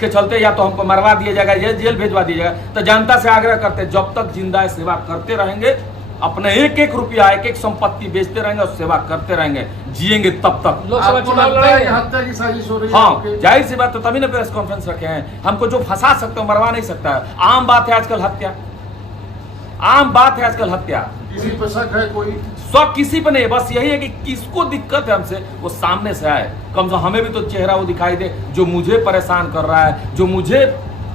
इसके चलते या तो हमको मरवा दिया जाएगा या जेल भेजवा दिया जाएगा। तो जनता से आग्रह करते हैं जब तक जिंदा है सेवा करते रहेंगे, अपने एक एक रुपया एक एक संपत्ति बेचते रहेंगे और सेवा करते रहेंगे, जिएंगे तब तक। लोकसभा चुनाव लड़ेंगे, हत्या की साजिश हो रही है। हाँ, जाहिर सी बात, तो तभी ना प्रेस कॉन्फ्रेंस रखे हैं। हमको जो फंसा सकता है मरवा नहीं सकता है। आम बात है आजकल हत्या, आम बात है आजकल हत्या। किसी पे शक है कोई? शक किसी पे नहीं, बस यही है कि किसको दिक्कत है हमसे वो सामने से आए। कम से कम हमें भी तो चेहरा वो दिखाई दे जो मुझे परेशान कर रहा है, जो मुझे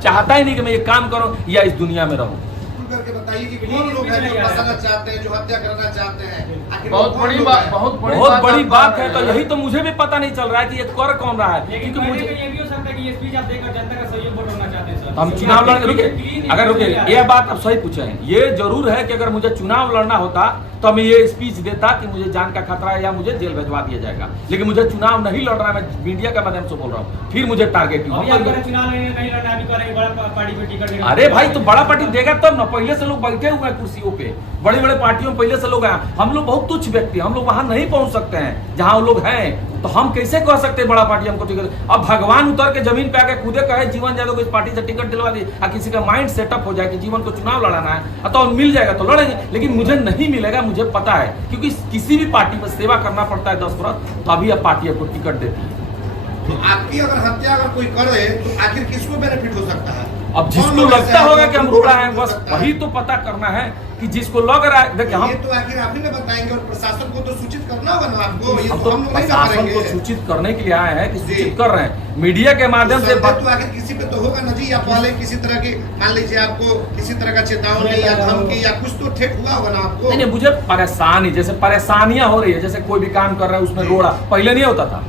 चाहता ही नहीं कि मैं ये काम करूं या इस दुनिया में रहूं। करके बताइए कि कौन लोग हैं जो फंसाना चाहते हैं, जो हत्या करना चाहते हैं। बहुत बड़ी बात, बहुत बड़ी बात है। तो यही तो मुझे भी पता नहीं चल रहा है कि ये कर कौन रहा है, क्योंकि मुझे ये भी हो सकता है कि ये स्पीच आप देकर जनता का सहयोग वोट होना चाहते हैं सर। हम चुनाव लड़ रुके, अगर रुके ये बात आप सही पूछे हैं। ये जरूर है कि अगर मुझे चुनाव लड़ना होता तो मैं ये स्पीच देता कि मुझे जान का खतरा है या मुझे जेल भेजवा दिया जाएगा, लेकिन मुझे चुनाव नहीं लड़ रहा है। मैं मीडिया के माध्यम से बोल रहा हूँ, फिर मुझे टारगेट चुनाव नहीं लड़ना, अभी करेंगे बड़ा पार्टी को टिकट देगा। अरे भाई तो बड़ा पार्टी देगा तब ना। पहले से लोग बैठे हुए हैं कुर्सियों पे, बड़ी बड़े पार्टियों में पहले से लोग हैं। हम लोग बहुत तुच्छ व्यक्ति, हम लोग वहां नहीं पहुंच सकते हैं जहां वो लोग हैं। तो हम कैसे कह सकते हैं बड़ा पार्टी हमको टिकट? अब भगवान उतर के जमीन पे आके खुदे कहे जीवन यादव को इस पार्टी से टिकट दिलवा दी, किसी का माइंड सेटअप हो जाए कि जीवन को चुनाव लड़ाना है तो मिल जाएगा तो लड़ेंगे, लेकिन मुझे नहीं मिलेगा। मुझे पता है, क्योंकि किसी भी पार्टी में सेवा करना पड़ता है 10 वर्ष, तभी अब पार्टी आपको टिकट देती है। तो आपकी अगर हत्या अगर कोई करे तो आखिर किसको बेनिफिट हो सकता है? अब जिसको लगता होगा कि हम रुक रहे हैं, बस वही तो पता करना है कि जिसको लग रहा है। देखिए हम ये तो आखिर आप ही ने बताएंगे और प्रशासन को तो सूचित करना होगा ना आपको। ये हम तो तो हम लोग नहीं प्रशासन को करेंगे। सूचित करने के लिए आए हैं कि सूचित कर रहे हैं मीडिया के माध्यम से। तो आखिर किसी पे तो होगा ना जी, या पहले किसी तरह की मान लीजिए आपको किसी तरह का चेतावनी या धमकी या कुछ तो ठेक हुआ होगा ना आपको? नहीं, मुझे परेशानी, जैसे परेशानियां हो रही है, जैसे कोई भी काम कर रहा है उसमें रोड़ा, पहले नहीं होता था।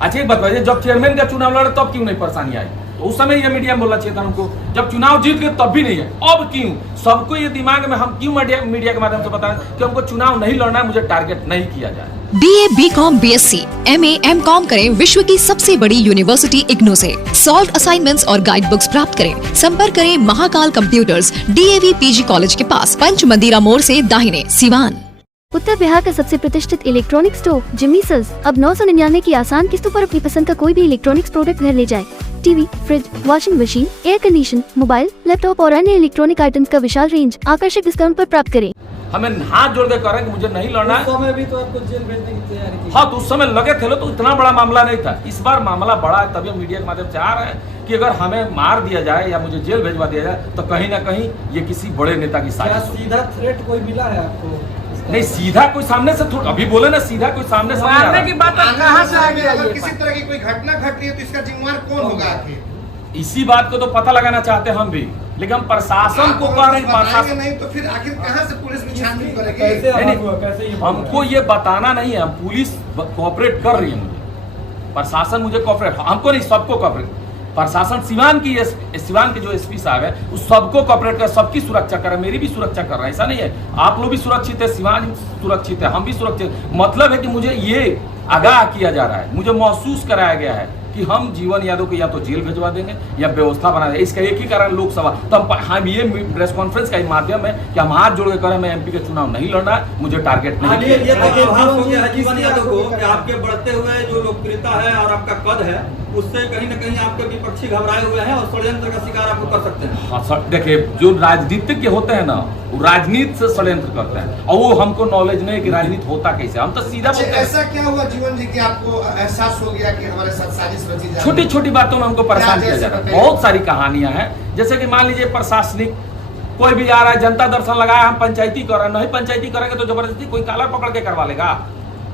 अच्छा एक बताइए, जब चेयरमैन का चुनाव लड़े तब क्यों नहीं परेशानी आई? तो उस समय ये मीडिया में बोलना चाहिए था हमको। जब चुनाव जीत गए तब भी नहीं है, अब क्यों? सबको ये दिमाग में, हम क्यों मीडिया के माध्यम से बता रहे हैं कि हमको चुनाव नहीं लड़ना है, मुझे टारगेट नहीं किया जाए। BA, BCom, BSc, MA, MCom करें विश्व की सबसे बड़ी यूनिवर्सिटी इग्नू से। सॉल्व असाइनमेंट्स और गाइड बुक्स प्राप्त करें। संपर्क करें Mahakal computers, DAV PG college के पास, पंच मंदिरा मोड़ से दाहिने, सिवान। उत्तर बिहार का सबसे प्रतिष्ठित इलेक्ट्रॉनिक स्टोर जिम्मी सेल्स अब 999 की आसान किस्तों पर अपनी पसंद का कोई भी इलेक्ट्रॉनिक्स प्रोडक्ट घर ले जाए। TV, fridge, washing machine, air condition, mobile, laptop और अन्य इलेक्ट्रॉनिक आइटम्स का विशाल रेंज आकर्षक डिस्काउंट पर प्राप्त करें। हमें हाथ जोड़ के कह रहे हैं कि मुझे नहीं लड़ना है। उस समय भी तो आपको जेल भेजने की तैयारी थी। हाँ, तो उस समय लगे थे तो इतना बड़ा मामला नहीं था। इस बार मामला बड़ा है, तभी हम मीडिया के माध्यम से आ रहे हैं कि अगर हमें मार दिया जाए या मुझे जेल भेजवा दिया जाए तो कहीं ना कहीं ये किसी बड़े नेता की साजिश है। सीधा थ्रेट कोई मिला है आपको? नहीं, सीधा कोई सामने से थोड़ा, अभी बोले ना सीधा कोई सामने से मारने की बात कहाँ से आ गया? अगर किसी तरह की कोई घटना घट रही है तो इसका जिम्मेवार कौन होगा आखिर? इसी बात को तो पता लगाना चाहते हैं हम भी, लेकिन हम प्रशासन को कह रहे हैं, प्रशासन नहीं तो फिर आखिर कहाँ से पुलिस भी छानबीन करेगी? नहीं, हमको ये बताना नहीं है। पुलिस कोऑपरेट कर रही है, मुझे प्रशासन मुझे कोऑपरेट, हमको नहीं सबको कोऑपरेट। प्रशासन सिवान के जो एसपी साहब है उस सबको कोऑपरेट कर, सबकी सुरक्षा कर रहे हैं, मेरी भी सुरक्षा कर रहा है। ऐसा नहीं है, आप लोग भी सुरक्षित है, सिवान सुरक्षित है, हम भी सुरक्षित। मतलब है कि मुझे ये आगाह किया जा रहा है, मुझे महसूस कराया गया है कि हम जीवन यादव को या तो जेल भिजवा देंगे या व्यवस्था बना देंगे। इसका एक ही कारण लोकसभा, तो हम ये प्रेस कॉन्फ्रेंस का माध्यम है कि हम हाथ जोड़ के कह रहे हैं मैं एमपी का चुनाव नहीं लड़ना है, मुझे टारगेट नहीं किया। ये तो आभास हो गया है जीवन यादव को कि आपके बढ़ते हुए जो लोकप्रियता है और आपका कद है उससे कहीं ना कहीं आपके विपक्षी घबराए हुए हैं और षड्यंत्र का शिकार आपको कर सकते हैं। हाँ सर, देखिए जो राजनीतिज्ञ होते हैं ना वो राजनीति से षड्यंत्र करते हैं और वो हमको नॉलेज नहीं कि राजनीति होता कैसे। हम तो सीधा बोलते हैं। ऐसा क्या हुआ जीवन जी कि आपको एहसास हो गया कि हमारे साथ साजिश रची जा रही है? छोटी छोटी बातों में हमको परेशान किया जा रहा है। बहुत सारी कहानियां हैं, जैसे कि मान लीजिए प्रशासनिक कोई भी आ रहा है, जनता दर्शन लगाया, हम पंचायती कर रहे हैं, नहीं पंचायती करेंगे तो जबरदस्ती कोई कालर पकड़ के करवा लेगा।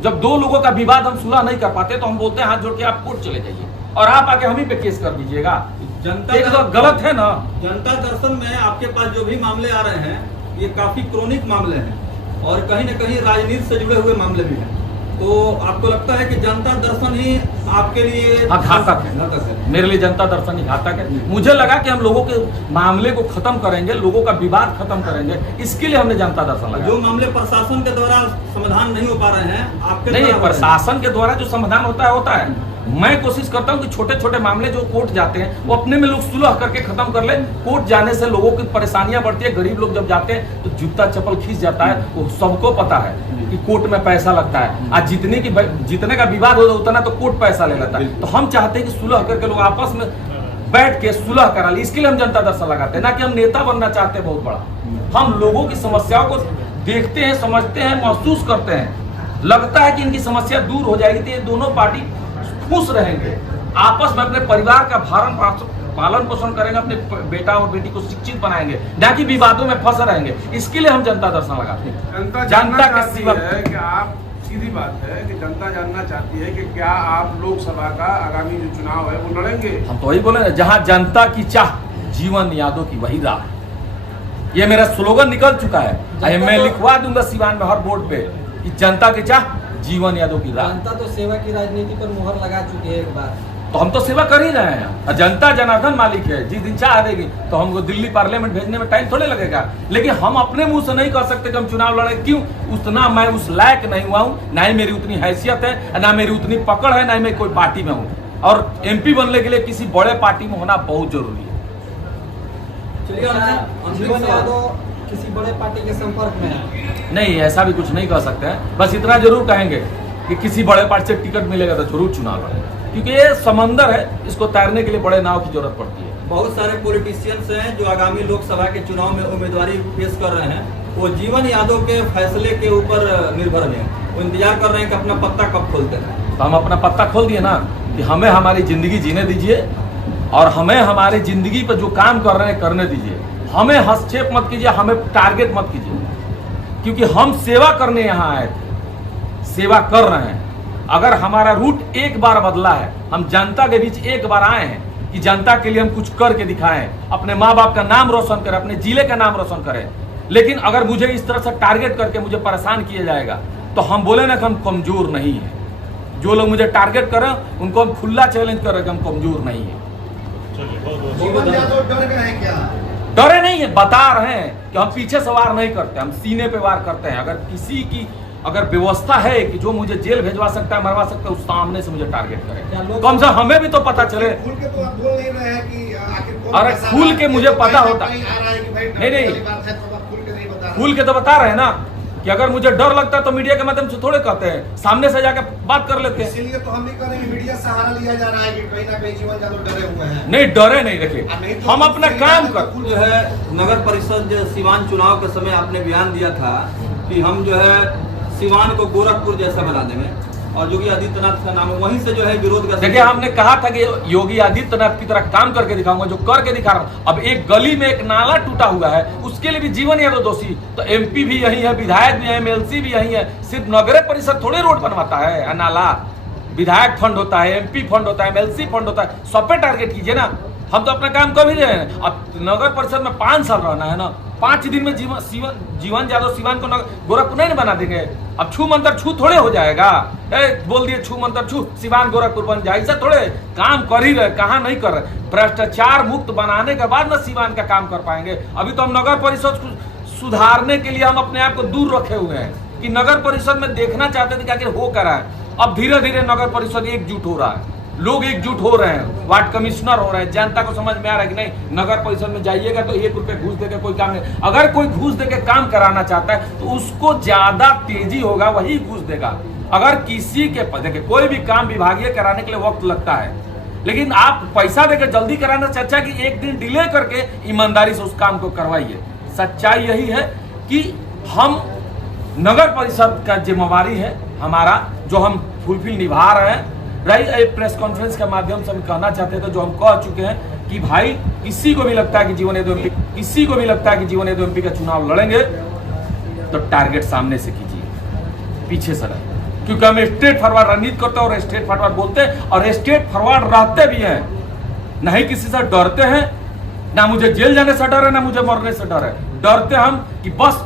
जब दो लोगों का विवाद हम सुलह नहीं कर पाते तो हम बोलते हैं हाथ जोड़ के आप कोर्ट चले जाइए और आप आके हम ही पे केस कर दीजिएगा। जनता तो गलत है ना। जनता दर्शन में आपके पास जो भी मामले आ रहे हैं ये काफी क्रोनिक मामले हैं और कहीं न कहीं राजनीति से जुड़े हुए मामले भी हैं। तो आपको लगता है कि जनता दर्शन ही आपके लिए घातक है? मेरे लिए जनता दर्शन ही घातक है। मुझे लगा कि हम लोगों के मामले को खत्म करेंगे, लोगों का विवाद खत्म करेंगे, इसके लिए हमने जनता दर्शन लगाया। जो मामले प्रशासन के द्वारा समाधान नहीं हो पा रहे हैं आपके नहीं, प्रशासन के द्वारा जो समाधान होता है। मैं कोशिश करता हूं कि छोटे छोटे मामले जो कोर्ट जाते हैं वो अपने में लोग सुलह करके खत्म कर ले। कोर्ट जाने से लोगों की परेशानियां बढ़ती है। गरीब लोग जब जाते हैं तो जूता चप्पल खींच जाता है। वो सबको पता है कि कोर्ट में पैसा लगता है। आज जितने का विवाद होता है उतना तो कोर्ट पैसा ले लेता है। तो हम चाहते हैं कि सुलह करके लोग आपस में बैठ के सुलह करा ली। इसके लिए हम जनता दर्शन लगाते हैं, ना कि हम नेता बनना चाहते हैं बहुत बड़ा। हम लोगों की समस्याओं को देखते हैं, समझते हैं, महसूस करते हैं। लगता है कि इनकी समस्या दूर हो जाएगी तो ये दोनों पार्टी खुश रहेंगे, आपस में अपने परिवार का पालन पोषण करेंगे, अपने बेटा और बेटी को शिक्षित बनाएंगे, ना कि विवादों में फंसे रहेंगे। इसके लिए हम जनता दर्शन लगाते हैं। जनता के सिवा कि आप सीधी बात है कि जनता जानना चाहती है कि क्या आप लोकसभा का आगामी जो चुनाव है वो लड़ेंगे। हम तो वही बोले ना, जहां जनता की चाह जीवन यादों की वही राह। ये मेरा स्लोगन निकल चुका है, मैं लिखवा दूंगा सिवान में हर बोर्ड पे कि जनता की चाह जीवन यादों की राह। जनता तो सेवा की राजनीति पर मुहर लगा चुकी है एक बार, तो हम तो सेवा कर ही रहे हैं। और जनता जनार्दन मालिक है, जिस दिन चाह देगी तो हमको दिल्ली पार्लियामेंट भेजने में टाइम थोड़े लगेगा। लेकिन हम अपने मुंह से नहीं कह सकते कि हम चुनाव लड़े। क्यों? उतना मैं उस लायक नहीं हुआ हूँ, ना ही मेरी उतनी हैसियत है, ना मेरी उतनी पकड़ है, ना ही मैं कोई पार्टी में हूँ। और MP बनने के लिए किसी बड़े पार्टी में होना बहुत जरूरी है। चलिए, जीवन यादव किसी बड़े पार्टी के संपर्क में है? नहीं, ऐसा भी कुछ नहीं कह सकते हैं। बस इतना जरूर कहेंगे कि किसी बड़े पार्टी से टिकट मिलेगा तो जरूर चुनाव लड़ेंगे, क्योंकि ये समंदर है, इसको तैरने के लिए बड़े नाव की जरूरत पड़ती है। बहुत सारे पॉलिटिशियंस हैं जो आगामी लोकसभा के चुनाव में उम्मीदवारी पेश कर रहे हैं, वो जीवन यादव के फैसले के ऊपर निर्भर हैं। वो इंतजार कर रहे हैं कि अपना पत्ता कब खोलते हैं। तो हम अपना पत्ता खोल दिए ना कि हमें हमारी जिंदगी जीने दीजिए और हमें हमारी जिंदगी पर जो काम कर रहे हैं करने दीजिए। हमें हस्तक्षेप मत कीजिए, हमें टारगेट मत कीजिए, क्योंकि हम सेवा करने यहाँ आए थे, सेवा कर रहे हैं। अगर हमारा रूट एक बार बदला है, हम जनता के बीच एक बार आए हैं कि जनता के लिए हम कुछ करके दिखाएं, अपने माँ बाप का नाम रोशन करें, अपने जिले का नाम रोशन करें। लेकिन अगर मुझे इस तरह से टारगेट करके मुझे परेशान किया जाएगा तो हम बोले ना कि हम कमजोर नहीं है। जो लोग मुझे टारगेट करें उनको हम खुला चैलेंज करें कि हम कमजोर नहीं है। जीवन यादव डर गए हैं क्या? डरे नहीं है, बता रहे हैं कि हम पीछे से वार नहीं करते, हम सीने पे वार करते हैं। अगर किसी की अगर व्यवस्था है कि जो मुझे जेल भेजवा सकता है, मरवा सकता है, उस सामने से मुझे टारगेट करे, कम से कम हमें भी तो पता चले। खुल के तो आप बोल नहीं रहे हैं कि आखिर कौन अरे कैसा खुल के मुझे पता होता, नहीं, खुल के तो बता रहे हैं ना कि अगर मुझे डर लगता है तो मीडिया के माध्यम से थोड़े कहते हैं, सामने से जाकर बात कर लेते हैं। इसीलिए तो हम भी कह रहे हैं, मीडिया सहारा लिया जा रहा है कि कहीं ना कहीं जीवन यादव डरे हुए हैं। नहीं, डरे नहीं, देखिए हम अपना काम कर। जो है नगर परिषद सिवान चुनाव के समय आपने बयान दिया था कि हम जो है सिवान को गोरखपुर जैसा बना देंगे और योगी आदित्यनाथ का नाम है, वहीं से जो है विरोध कर। देखिए, हमने कहा था कि योगी आदित्यनाथ की तरह काम करके दिखाऊंगा, जो करके दिखा रहा हूं। अब एक गली में एक नाला टूटा हुआ है, उसके लिए भी जीवन यादव दोषी। तो MP भी यही है, विधायक भी है, MLC भी यही है। सिर्फ नगर परिषद थोड़े रोड बनवाता है, नाला विधायक फंड होता है, MP फंड होता है, MLC फंड होता है। सब पे टारगेट कीजिए ना, हम तो अपना काम कर ही रहे हैं। अब नगर परिषद में 5 साल रहना है ना, 5 दिन में जीवन यादव सिवान को गोरखपुर नहीं बना देंगे। अब छू मंतर छू थोड़े हो जाएगा, बोल दिए छू मंतर छू सिवान गोरखपुर बन जाए, ऐसा थोड़े काम कर ही रहे, कहाँ नहीं कर रहे। भ्रष्टाचार मुक्त बनाने के बाद ना सिवान का काम कर पाएंगे। अभी तो हम नगर परिषद को सुधारने के लिए हम अपने आप को दूर रखे हुए हैं कि नगर परिषद में देखना चाहते थे कि आखिर हो कर रहा है। अब धीरे धीरे नगर परिषद एकजुट हो रहा है, लोग एकजुट हो रहे हैं, वार्ड कमिश्नर हो रहे हैं। जनता को समझ में आ रहा है कि नहीं, नगर परिषद में जाइएगा तो 1 रुपये घूस देकर कोई काम नहीं। अगर कोई घूस देकर काम कराना चाहता है तो उसको ज्यादा तेजी होगा, वही घूस देगा। अगर किसी के देखिए, कोई भी काम विभागीय कराने के लिए वक्त लगता है, लेकिन आप पैसा देकर जल्दी कराना चाहता कि 1 दिन डिले करके ईमानदारी से उस काम को करवाइए। सच्चाई यही है कि हम नगर परिषद का जिम्मेवारी है हमारा, जो हम फुलफिल निभा रहे हैं। एक प्रेस कॉन्फ्रेंस के माध्यम से हम कहना चाहते थे, जो हम कह चुके हैं कि भाई किसी को भी लगता है कि जीवन यादव MP का चुनाव लड़ेंगे तो टारगेट सामने से कीजिए, पीछे से नहीं। क्योंकि हम स्ट्रेट फॉरवर्ड रणनीति करते हैं और स्ट्रेट फॉरवर्ड बोलते हैं और स्ट्रेट फॉरवर्ड रहते भी हैं। नहीं किसी से डरते हैं, ना मुझे जेल जाने से डर है, ना मुझे मरने से डर है। डरते हम कि बस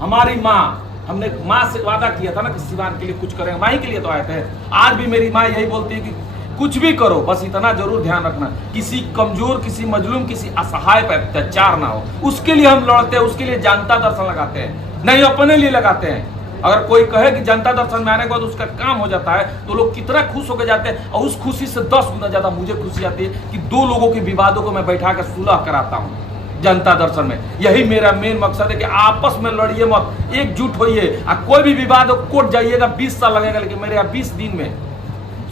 हमारी माँ, हमने माँ से वादा किया था ना कि सिवान के लिए कुछ करेंगे, माँ ही के लिए तो आए थे। आज भी मेरी माँ यही बोलती है कि कुछ भी करो, बस इतना जरूर ध्यान रखना किसी कमजोर, किसी मजलूम, किसी असहाय पर अत्याचार ना हो। उसके लिए हम लड़ते हैं, उसके लिए जनता दर्शन लगाते हैं, नहीं अपने लिए लगाते हैं। अगर कोई कहे कि जनता दर्शन में आने के बाद उसका काम हो जाता है तो लोग कितना खुश होकर जाते हैं, और उस खुशी से 10 गुना ज्यादा मुझे खुशी आती है कि 2 लोगों के विवादों को मैं बैठा कर सुलह कराता हूँ जनता दर्शन में। यही मेरा मेन मकसद है कि आपस में लड़िए मत, एकजुट होइए। कोई भी विवाद कोर्ट जाइएगा 20 साल लगेगा, लेकिन मेरे यहाँ 20 दिन में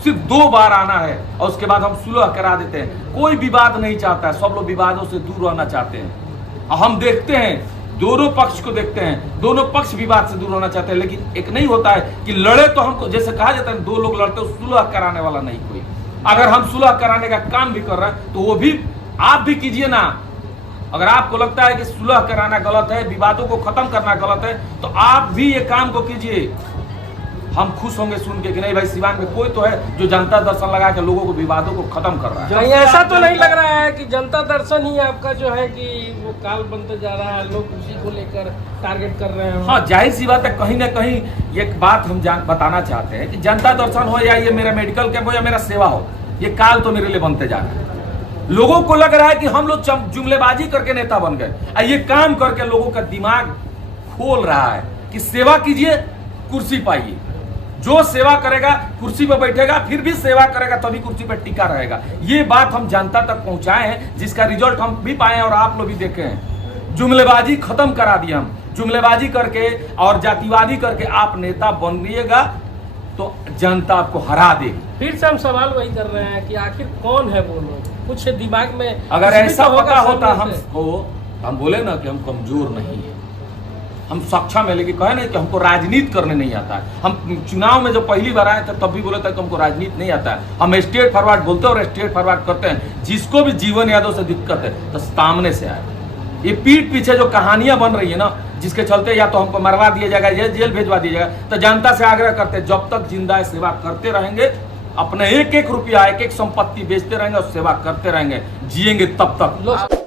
सिर्फ 2 बार आना है और उसके बाद हम सुलह करा देते हैं। कोई विवाद नहीं चाहता है, सब लोग विवादों से दूर रहना चाहते हैं। और हम देखते हैं, दोनों पक्ष को देखते हैं, दोनों पक्ष विवाद से दूर होना चाहते हैं, लेकिन एक नहीं होता है कि लड़े तो हमको, जैसे कहा जाता है 2 लोग लड़ते हो, सुलह कराने वाला नहीं कोई। अगर हम सुलह कराने का काम भी कर रहे हैं तो वो भी आप भी कीजिए ना। अगर आपको लगता है कि सुलह कराना गलत है, विवादों को खत्म करना गलत है, तो आप भी ये काम को कीजिए। हम खुश होंगे सुन के कि नहीं भाई, सिवान में कोई तो है जो जनता दर्शन लगा के लोगों को विवादों को खत्म कर रहा है। कहीं ऐसा तो नहीं लग रहा है कि जनता दर्शन ही आपका जो है कि वो काल बनते जा रहा है, लोग उसी को लेकर टारगेट कर रहे हैं? हाँ, जाहिर सी बात है, कहीं ना कहीं एक बात हम बताना चाहते हैं कि जनता दर्शन हो या ये मेरा मेडिकल कैंप हो या मेरा सेवा हो, ये काल तो मेरे लिए बनते जा रहा है। लोगों को लग रहा है कि हम लोग जुमलेबाजी करके नेता बन गए। ये काम करके लोगों का दिमाग खोल रहा है कि सेवा कीजिए, कुर्सी पाइए। जो सेवा करेगा कुर्सी पर बैठेगा, फिर भी सेवा करेगा तभी कुर्सी पर टिका रहेगा। ये बात हम जनता तक पहुंचाए हैं, जिसका रिजल्ट हम भी पाए और आप लोग भी देखे हैं। जुमलेबाजी खत्म करा दिया हम। जुमलेबाजी करके और जातिवादी करके आप नेता बनिएगा तो जनता आपको हरा देगी। फिर से हम सवाल वही कर रहे हैं कि आखिर कौन है वो लोग, कुछ दिमाग में अगर कुछ भी ऐसा तो पता होता सामने से। हमको, हम बोले ना कि हम कमजोर नहीं है, हम सक्षम है, लेकिन कहे नहीं कि हमको राजनीति करने नहीं आता है। हम चुनाव में जब पहली बार आए थे तब भी बोले थे कि हमको राजनीति नहीं आता है। हम स्टेट फॉरवर्ड बोलते हैं और स्टेट फॉरवर्ड करते हैं। जिसको भी जीवन यादव से दिक्कत है तो सामने से आए। ये पीठ पीछे जो कहानियां बन रही है ना, जिसके चलते या तो हमको मरवा दिया जाएगा या जेल भेजवा दिया जाएगा, तो जनता से आग्रह करते हैं जब तक जिंदा है सेवा करते रहेंगे, अपने 1-1 रुपया 1-1 संपत्ति बेचते रहेंगे और सेवा करते रहेंगे, जिएंगे तब तक।